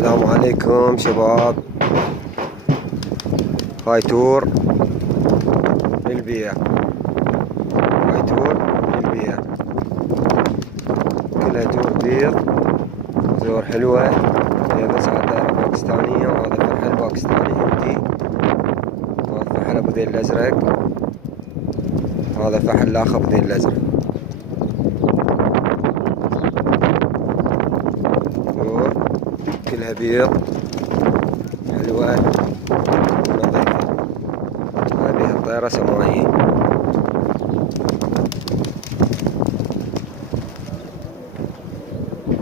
السلام عليكم شباب. هاي تور للبيع، هاي تور للبيع، كلها تور بيض، زور حلوة. هي بس على دائرة باكستانية، وهذا فرحل باكستاني هندي، وهذا فحل ابو ذيل الازرق، وهذا فحل الاخر ابو ذيل الازرق. تور كلها بيض حلوة نظيفة. هذه الطيرة سماهي.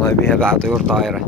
هاي بيها بعد طيور طايرة.